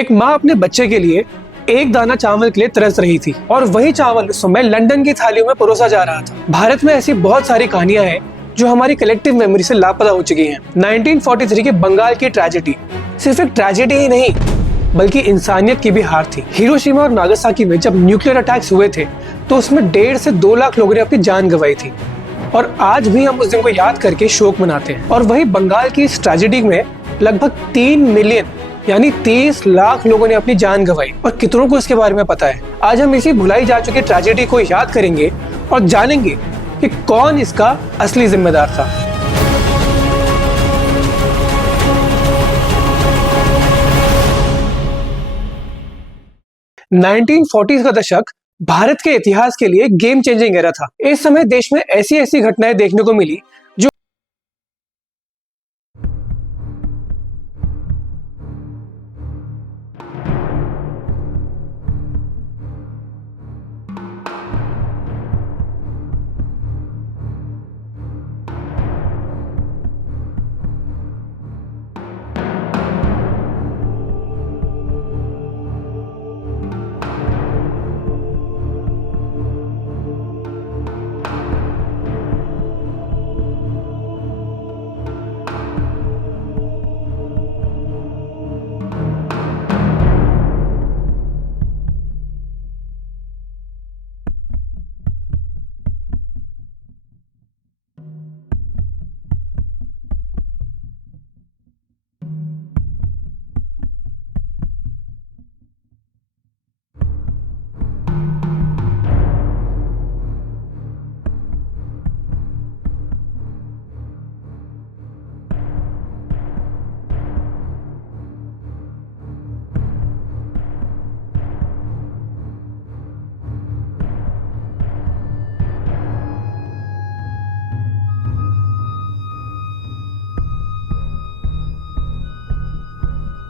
एक माँ अपने बच्चे के लिए एक दाना चावल के लिए तरस रही थी और वही चावल उस समय लंदन की थालियों में परोसा जा रहा था। भारत में ऐसी बहुत सारी कहानियां हैं जो हमारी कलेक्टिव मेमोरी से लापता हो चुकी हैं। 1943 के बंगाल की ट्रेजेडी सिर्फ एक ट्रेजेडी ही नहीं बल्कि इंसानियत की भी हार थी। हिरोशिमा और नागासाकी में जब न्यूक्लियर अटैक्स हुए थे तो उसमें 1.5 से 2 लाख लोगों ने अपनी जान गंवाई थी और आज भी हम उस दिन को याद करके शोक मनाते हैं। और वही बंगाल की इस ट्रेजेडी में लगभग 3 मिलियन यानी 30 लाख लोगों ने अपनी जान गंवाई और कितनों को इसके बारे में पता है। आज हम इसी भुलाई जा चुकी ट्रेजेडी को याद करेंगे और जानेंगे कि कौन इसका असली जिम्मेदार था। नाइनटीन 40s का दशक भारत के इतिहास के लिए गेम चेंजिंग एरा था। इस समय देश में ऐसी ऐसी घटनाएं देखने को मिली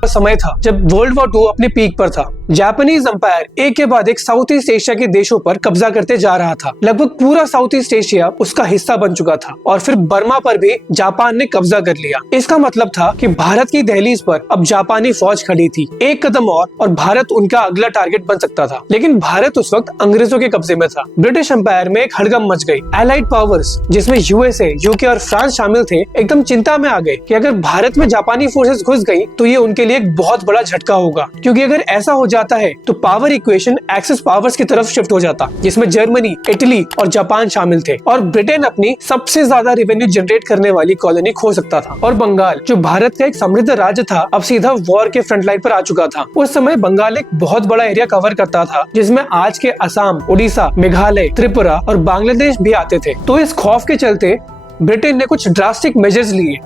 जो समय था जब वर्ल्ड वॉर 2 अपने पीक पर था। जापानीज एम्पायर एक के बाद एक साउथ ईस्ट एशिया के देशों पर कब्जा करते जा रहा था। लगभग पूरा साउथ ईस्ट एशिया उसका हिस्सा बन चुका था और फिर बर्मा पर भी जापान ने कब्जा कर लिया। इसका मतलब था कि भारत की दहलीज पर अब जापानी फौज खड़ी थी। एक कदम और भारत उनका अगला टारगेट बन सकता था। लेकिन भारत उस वक्त अंग्रेजों के कब्जे में था। ब्रिटिश एम्पायर में एक हड़कंप मच गई। एलाइड पावर्स जिसमें यूएसए, यूके और फ्रांस शामिल थे एकदम चिंता में आ गए कि अगर भारत में जापानी फोर्सेस घुस गई तो ये उनके लिए एक बहुत बड़ा झटका होगा, क्योंकि अगर ऐसा हो जाता है तो पावर इक्वेशन एक्सेस पावर्स की तरफ शिफ्ट हो जाता, जिसमें जर्मनी, इटली और जापान शामिल थे और ब्रिटेन अपनी सबसे ज्यादा रेवेन्यू जनरेट करने वाली कॉलोनी खो सकता था। और बंगाल जो भारत का एक समृद्ध राज्य था अब सीधा वॉर के फ्रंट लाइन पर आ चुका था। उस समय बंगाल एक बहुत बड़ा एरिया कवर करता था जिसमें आज के असम, उड़ीसा, मेघालय, त्रिपुरा और बांग्लादेश भी आते थे। तो इस खौफ के चलते ब्रिटेन ने कुछ ड्रास्टिक मेजर्स लिए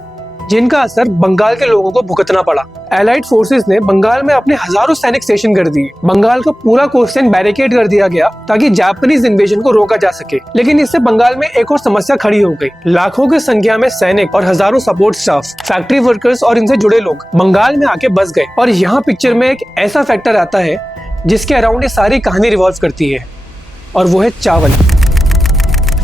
जिनका असर बंगाल के लोगों को भुगतना पड़ा। एलाइड फोर्सेस ने बंगाल में अपने हजारों सैनिक स्टेशन कर दिए। बंगाल का पूरा कोस्टलाइन बैरिकेड कर दिया गया ताकि जापानीज इन्वेजन को रोका जा सके। लेकिन इससे बंगाल में एक और समस्या खड़ी हो गई। लाखों की संख्या में सैनिक और हजारों सपोर्ट स्टाफ, फैक्ट्री वर्कर्स और इनसे जुड़े लोग बंगाल में आके बस गए। और यहाँ पिक्चर में एक ऐसा फैक्टर आता है जिसके अराउंड ये सारी कहानी रिवॉल्व करती है और वो है चावल।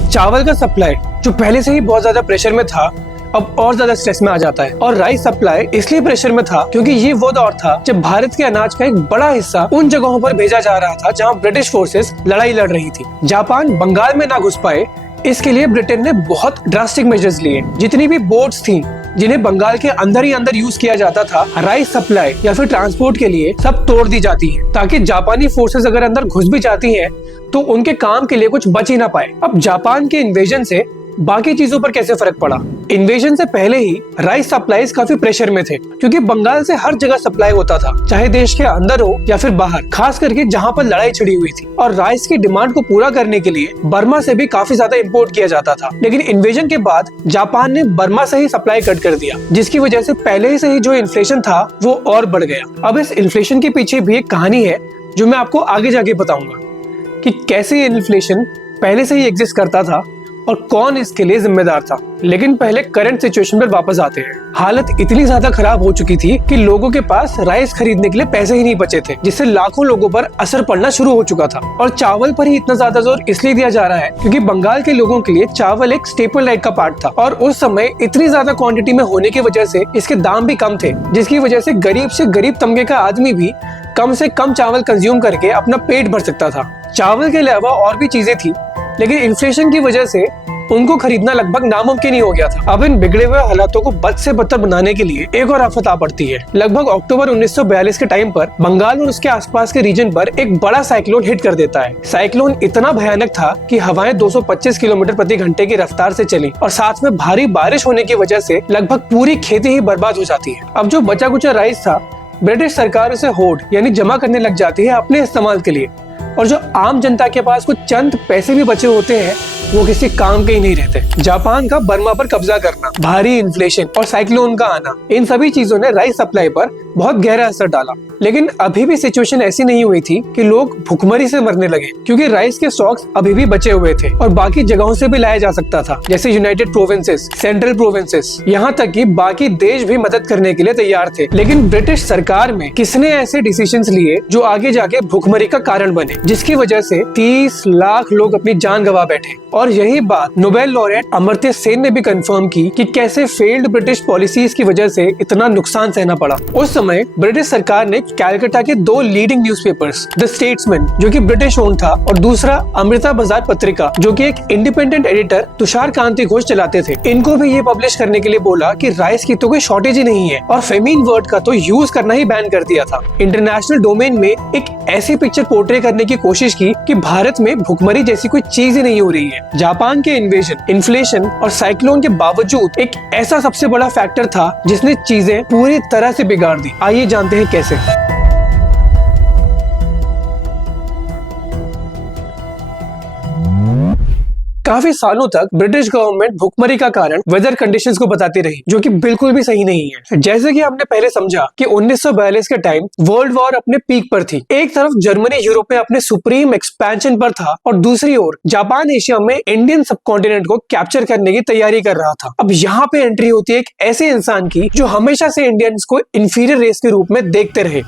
चावल का सप्लाई जो पहले से ही बहुत ज्यादा प्रेशर में था अब और ज्यादा स्ट्रेस में आ जाता है। और राइस सप्लाई इसलिए प्रेशर में था क्योंकि ये वो दौर था जब भारत के अनाज का एक बड़ा हिस्सा उन जगहों पर भेजा जा रहा था जहां ब्रिटिश फोर्सेस लड़ाई लड़ रही थी। जापान बंगाल में ना घुस पाए इसके लिए ब्रिटेन ने बहुत ड्रास्टिक मेजर्स लिए। जितनी भी बोट्स थी जिन्हें बंगाल के अंदर ही अंदर यूज किया जाता था राइस सप्लाई या फिर ट्रांसपोर्ट के लिए, सब तोड़ दी जाती है ताकि जापानी फोर्सेस अगर अंदर घुस भी जाती हैं तो उनके काम के लिए कुछ बच ही ना पाए। अब जापान के इन्वेजन से बाकी चीजों पर कैसे फर्क पड़ा? इन्वेजन से पहले ही राइस सप्लाईज काफी प्रेशर में थे क्योंकि बंगाल से हर जगह सप्लाई होता था, चाहे देश के अंदर हो या फिर बाहर, खास करके जहां पर लड़ाई छिड़ी हुई थी। और राइस की डिमांड को पूरा करने के लिए बर्मा से भी काफी ज्यादा इंपोर्ट किया जाता था। लेकिन इन्वेजन के बाद जापान ने बर्मा से ही सप्लाई कट कर दिया, जिसकी वजह से पहले से ही जो इन्फ्लेशन था वो और बढ़ गया। अब इस इन्फ्लेशन के पीछे भी एक कहानी है जो मैं आपको आगे जाके बताऊंगा कि कैसे इन्फ्लेशन पहले से ही एग्जिस्ट करता था और कौन इसके लिए जिम्मेदार था। लेकिन पहले करंट सिचुएशन पर वापस आते हैं। हालत इतनी ज्यादा खराब हो चुकी थी कि लोगों के पास राइस खरीदने के लिए पैसे ही नहीं बचे थे, जिससे लाखों लोगों पर असर पड़ना शुरू हो चुका था। और चावल पर ही इतना ज्यादा जोर इसलिए दिया जा रहा है क्योंकि बंगाल के लोगों के लिए चावल एक स्टेपल डाइट का पार्ट था और उस समय इतनी ज्यादा क्वांटिटी में होने की वजह से इसके दाम भी कम थे, जिसकी वजह से गरीब तबके का आदमी भी कम से कम चावल कंज्यूम करके अपना पेट भर सकता था। चावल के अलावा और भी चीजें थी, लेकिन इन्फ्लेशन की वजह से उनको खरीदना लगभग नामुमकिन ही हो गया था। अब इन बिगड़े हुए हालातों को बद से बदतर बनाने के लिए एक और आफत आ पड़ती है। लगभग अक्टूबर 1942 के टाइम पर बंगाल और उसके आसपास के रीजन पर एक बड़ा साइक्लोन हिट कर देता है। साइक्लोन इतना भयानक था कि हवाएं 225 किलोमीटर प्रति घंटे की रफ्तार से चली और साथ में भारी बारिश होने की वजह से लगभग पूरी खेती ही बर्बाद हो जाती है। अब जो बचा कुचा राइस था, ब्रिटिश सरकार उसे होड़ यानी जमा करने लग जाती है अपने इस्तेमाल के लिए, और जो आम जनता के पास कुछ चंद पैसे भी बचे होते हैं वो किसी काम के ही नहीं रहते। जापान का बर्मा पर कब्जा करना, भारी इन्फ्लेशन और साइक्लोन का आना, इन सभी चीजों ने राइस सप्लाई पर बहुत गहरा असर डाला। लेकिन अभी भी सिचुएशन ऐसी नहीं हुई थी कि लोग भुखमरी से मरने लगे, क्योंकि राइस के स्टॉक्स अभी भी बचे हुए थे और बाकी जगहों से भी लाया जा सकता था, जैसे यूनाइटेड प्रोविंसेस, सेंट्रल प्रोविंसेस, यहाँ तक कि बाकी देश भी मदद करने के लिए तैयार थे। लेकिन ब्रिटिश सरकार में किसने ऐसे डिसीजंस लिए जो आगे जाके भुखमरी का कारण बने, जिसकी वजह से 30 लाख लोग अपनी जान गंवा बैठे। और यही बात नोबेल लॉरेट अमर्त्य सेन ने भी कंफर्म की कि कैसे फेल्ड ब्रिटिश पॉलिसीज की वजह से इतना नुकसान सहना पड़ा। उस समय ब्रिटिश सरकार ने कैलकाटा के 2 लीडिंग न्यूज़पेपर्स, द स्टेट्समैन जो कि ब्रिटिश ओन था और दूसरा अमृता बाजार पत्रिका जो कि एक इंडिपेंडेंट एडिटर तुषार कांति घोष चलाते थे, इनको भी ये पब्लिश करने के लिए बोला कि राइस की तो कोई शॉर्टेज ही नहीं है, और फेमीन वर्ड का तो यूज करना ही बैन कर दिया था। इंटरनेशनल डोमेन में एक ऐसी पिक्चर पोर्ट्रे करने की कोशिश की कि भारत में भुखमरी जैसी कोई चीज ही नहीं हो रही है। जापान के इन्वेजन, इन्फ्लेशन और साइक्लोन के बावजूद एक ऐसा सबसे बड़ा फैक्टर था जिसने चीजें पूरी तरह से बिगाड़ दी। आइए जानते हैं कैसे। काफी सालों तक ब्रिटिश गवर्नमेंट भुखमरी का कारण वेदर कंडीशंस को बताती रही, जो कि बिल्कुल भी सही नहीं है। जैसे कि हमने पहले समझा कि 1942 के टाइम वर्ल्ड वॉर अपने पीक पर थी। एक तरफ जर्मनी यूरोप में अपने सुप्रीम एक्सपेंशन पर था और दूसरी ओर जापान एशिया में इंडियन सबकॉन्टिनेंट को कैप्चर करने की तैयारी कर रहा था। अब यहाँ पे एंट्री होती है एक ऐसे इंसान की जो हमेशा से इंडियंस को इंफीरियर रेस के रूप में देखते रहे।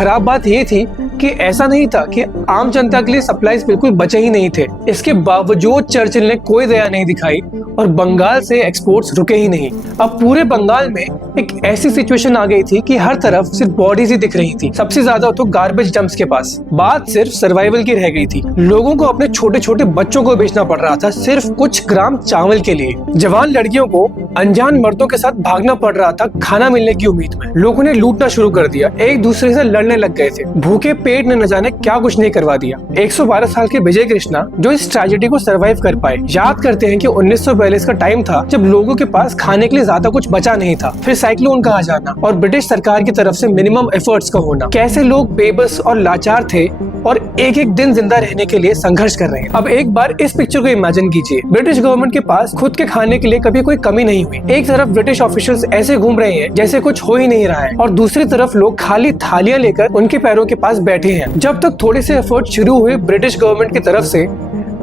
खराब बात ये थी कि ऐसा नहीं था कि आम जनता के लिए सप्लाईज बिल्कुल बचे ही नहीं थे। इसके बावजूद चर्चिल ने कोई दया नहीं दिखाई और बंगाल से एक्सपोर्ट्स रुके ही नहीं। अब पूरे बंगाल में एक ऐसी सिचुएशन आ गई थी कि हर तरफ सिर्फ बॉडीज ही दिख रही थी, सबसे ज्यादा तो गार्बेज डंप्स के पास। बात सिर्फ सर्वाइवल की रह गई थी। लोगों को अपने छोटे छोटे बच्चों को बेचना पड़ रहा था सिर्फ कुछ ग्राम चावल के लिए। जवान लड़कियों को अनजान मर्दों के साथ भागना पड़ रहा था खाना मिलने की उम्मीद में। लोगों ने लूटना शुरू कर दिया, एक दूसरे से लड़ने लग गए थे। भूखे पेट ने न जाने क्या कुछ नहीं करवा दिया। 112 साल के विजय कृष्णा जो इस ट्रेजेडी को सर्वाइव कर पाए। याद करते हैं कि 1942 का टाइम था जब लोगों के पास खाने के लिए ज्यादा कुछ बचा नहीं था। फिर साइक्लोन का आ जाना और ब्रिटिश सरकार की तरफ से मिनिमम एफर्ट्स का होना। कैसे लोग बेबस और लाचार थे और एक एक दिन जिंदा रहने के लिए संघर्ष कर रहे हैं। अब एक बार इस पिक्चर को इमेजिन कीजिए। ब्रिटिश गवर्नमेंट के पास खुद के खाने के लिए कभी कोई कमी नहीं हुई। एक तरफ ब्रिटिश ऑफिशियल्स ऐसे घूम रहे हैं जैसे कुछ हो ही नहीं रहा है और दूसरी तरफ लोग खाली थालियां लेकर उनके पैरों के पास बैठे हैं। जब तक थोड़े से एफर्ट शुरू हुए ब्रिटिश गवर्नमेंट की तरफ से,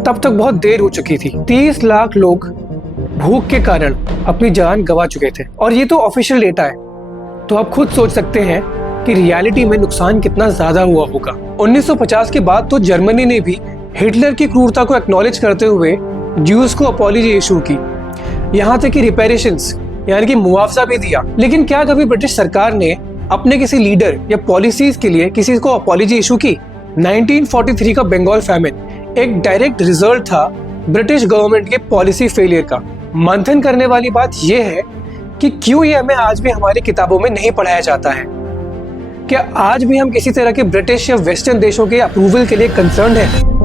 तब तक बहुत देर हो चुकी थी। 30 लाख लोग भूख के कारण अपनी जान गंवा चुके थे और ये तो ऑफिशियल डेटा है। तो आप खुद सोच सकते हैं कि रियलिटी में नुकसान कितना ज्यादा हुआ होगा। 1950 के बाद तो जर्मनी ने भी हिटलर की क्रूरता को एक्नॉलेज करते हुए ज्यूज को अपॉलजी इशू की, यहाँ तक कि रिपेरेशंस यानी कि मुआवजा भी दिया। लेकिन क्या कभी ब्रिटिश सरकार ने अपने किसी लीडर या पॉलिसीज के लिए किसी को अपॉलजी इशू की? 1943 का बंगाल फैमिन एक डायरेक्ट रिजल्ट था ब्रिटिश गवर्नमेंट के पॉलिसी फेलियर का। मंथन करने वाली बात यह है कि क्यों ये हमें आज भी हमारी किताबों में नहीं पढ़ाया जाता है। क्या आज भी हम किसी तरह के ब्रिटिश या वेस्टर्न देशों के अप्रूवल के लिए कंसर्न्ड हैं?